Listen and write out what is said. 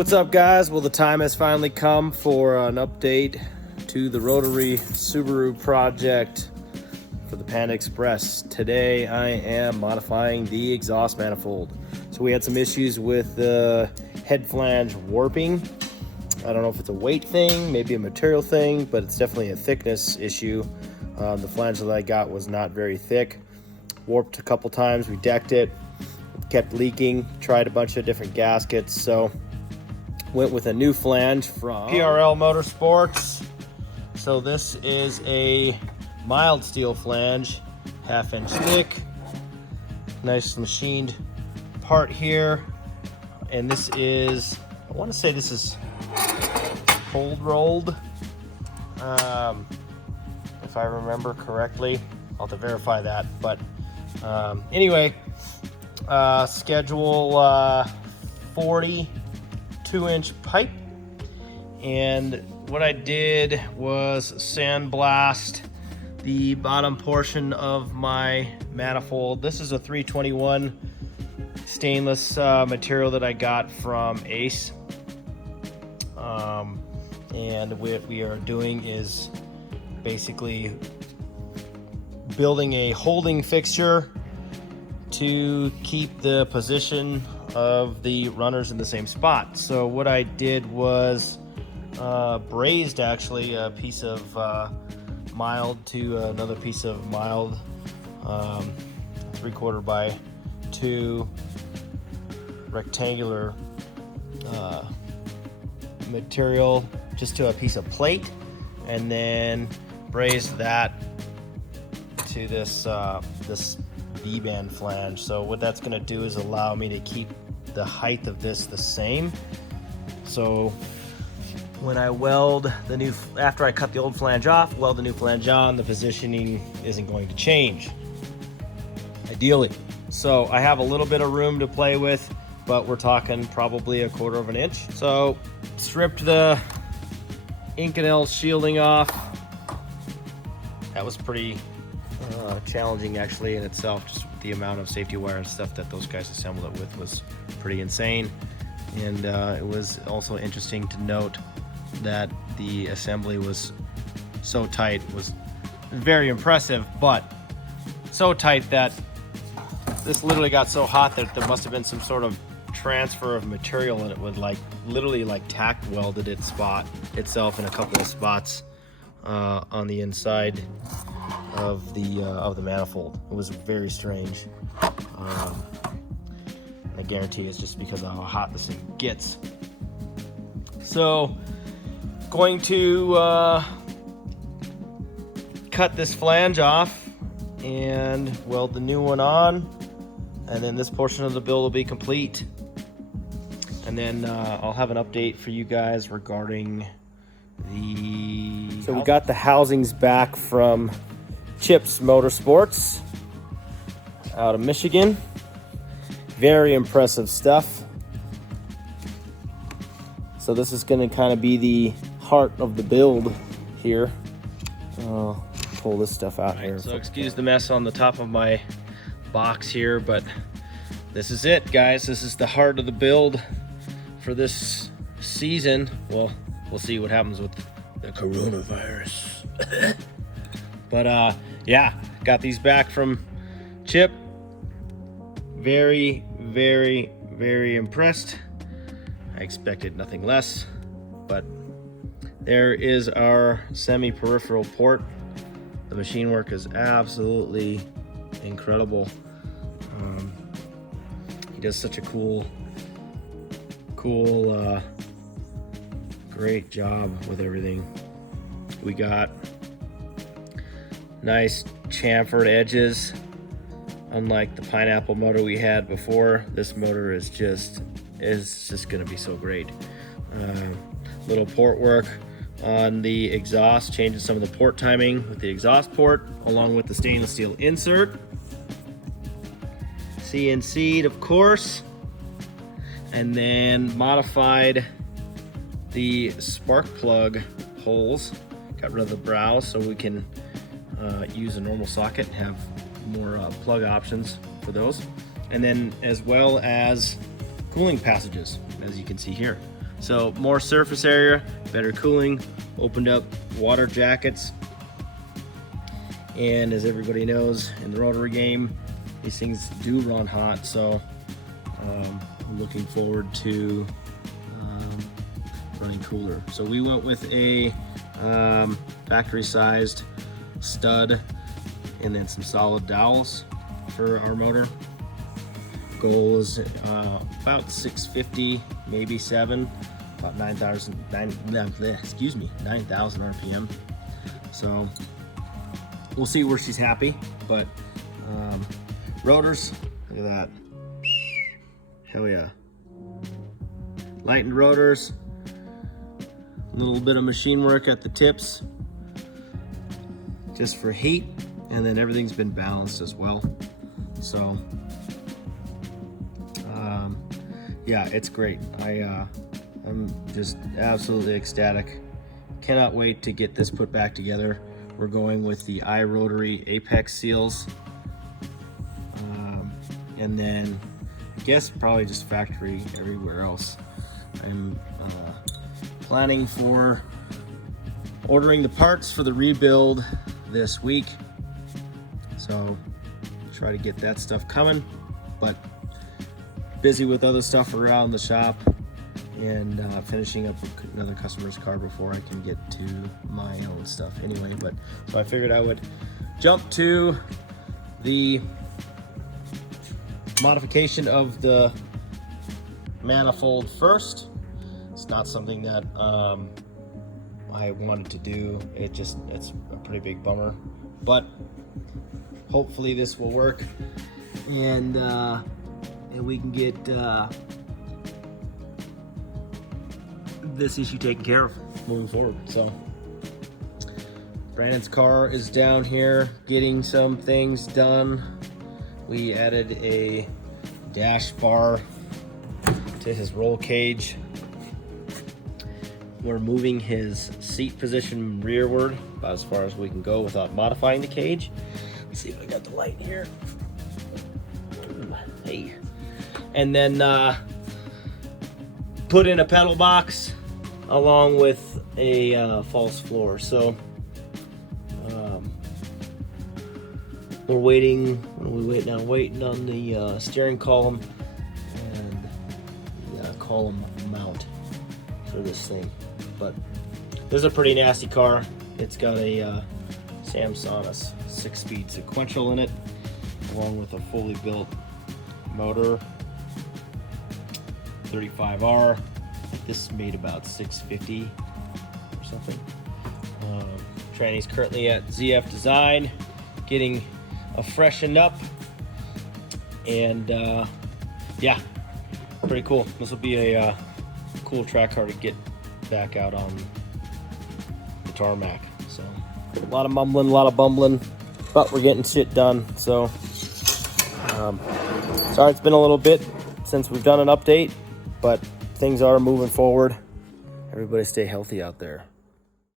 What's up, guys? Well, the time has finally come for an update to the Rotary Subaru project for the Panda Express. Today I am modifying the exhaust manifold. So we had some issues with the head flange warping. I don't know if it's a weight thing, maybe a material thing, but it's definitely a thickness issue. The flange that I got was not very thick. Warped a couple times, we decked it, kept leaking, tried a bunch of different gaskets, so went with a new flange from PRL Motorsports. So this is a mild steel flange, 1/2 inch thick, nice machined part here. And this is, I want to say this is cold rolled, if I remember correctly. I'll have to verify that, but anyway, schedule 42-inch pipe, and what I did was sandblast the bottom portion of my manifold. This is a 321 stainless material that I got from Ace, and what we are doing is basically building a holding fixture to keep the position of the runners in the same spot. So what I did was brazed actually a piece of mild to another piece of mild, 3/4 by 2 rectangular material just to a piece of plate, and then brazed that to this this V-band flange. So what that's going to do is allow me to keep the height of this the same. So when I weld the new, after I cut the old flange off, weld the new flange on, the positioning isn't going to change, ideally. So I have a little bit of room to play with, but we're talking probably 1/4 inch. So stripped the Inconel shielding off. That was pretty challenging actually in itself. Just the amount of safety wire and stuff that those guys assembled it with was pretty insane. And it was also interesting to note that the assembly was so tight. It was very impressive, but so tight that this literally got so hot that there must have been some sort of transfer of material, and it would literally tack welded itself in a couple of spots on the inside of the manifold. It was very strange. I guarantee it's just because of how hot this thing gets. So going to cut this flange off and weld the new one on, and then this portion of the build will be complete. And then I'll have an update for you guys regarding the... So we got the housings back from Chips Motorsports out of Michigan. Very impressive stuff. So this is going to kind of be the heart of the build here. I'll pull this stuff out here. So excuse the mess on the top of my box here, but this is it, guys. This is the heart of the build for this season. Well, we'll see what happens with the coronavirus. But yeah, got these back from Chip. Very, very, very impressed. I expected nothing less, but there is our semi-peripheral port. The machine work is absolutely incredible. He does such a cool, great job with everything. We got nice chamfered edges. Unlike the pineapple motor we had before, this motor is just gonna be so great. Little port work on the exhaust, changing some of the port timing with the exhaust port, along with the stainless steel insert. CNC'd, of course, and then modified the spark plug holes. Got rid of the brows so we can use a normal socket and have more plug options for those, and then as well as cooling passages, as you can see here. So more surface area, better cooling, opened up water jackets. And as everybody knows, in the Rotary game, these things do run hot, so I'm looking forward to running cooler. So we went with a factory-sized stud and then some solid dowels for our motor. Goal is about 650, maybe 7, about 9,000 RPM. So we'll see where she's happy, but rotors, look at that. Hell yeah. Lightened rotors, a little bit of machine work at the tips just for heat, and then everything's been balanced as well. So yeah, it's great. I'm just absolutely ecstatic. Cannot wait to get this put back together. We're going with the Rotary Apex seals, and then I guess probably just factory everywhere else. I'm planning for ordering the parts for the rebuild this week, so try to get that stuff coming, but busy with other stuff around the shop and finishing up another customer's car before I can get to my own stuff anyway. But so I figured I would jump to the modification of the manifold first. It's not something that I wanted to do. It's a pretty big bummer, but hopefully this will work, and we can get this issue taken care of moving forward. So Brandon's car is down here getting some things done. We added a dash bar to his roll cage. We're moving his seat position rearward about as far as we can go without modifying the cage. Let's see if I got the light here. Hey. And then put in a pedal box along with a false floor. So we're waiting. What are we waiting on? Waiting on the steering column and the column mount for this thing. But this is a pretty nasty car. It's got a Samson's 6-speed sequential in it, along with a fully built motor, 35R. This made about 650 or something. Tranny's currently at ZF Design, getting a freshened up, and yeah, pretty cool. This will be a cool track car to get back out on the tarmac. So a lot of mumbling, a lot of bumbling, but we're getting shit done. So sorry it's been a little bit since we've done an update, but things are moving forward. Everybody stay healthy out there.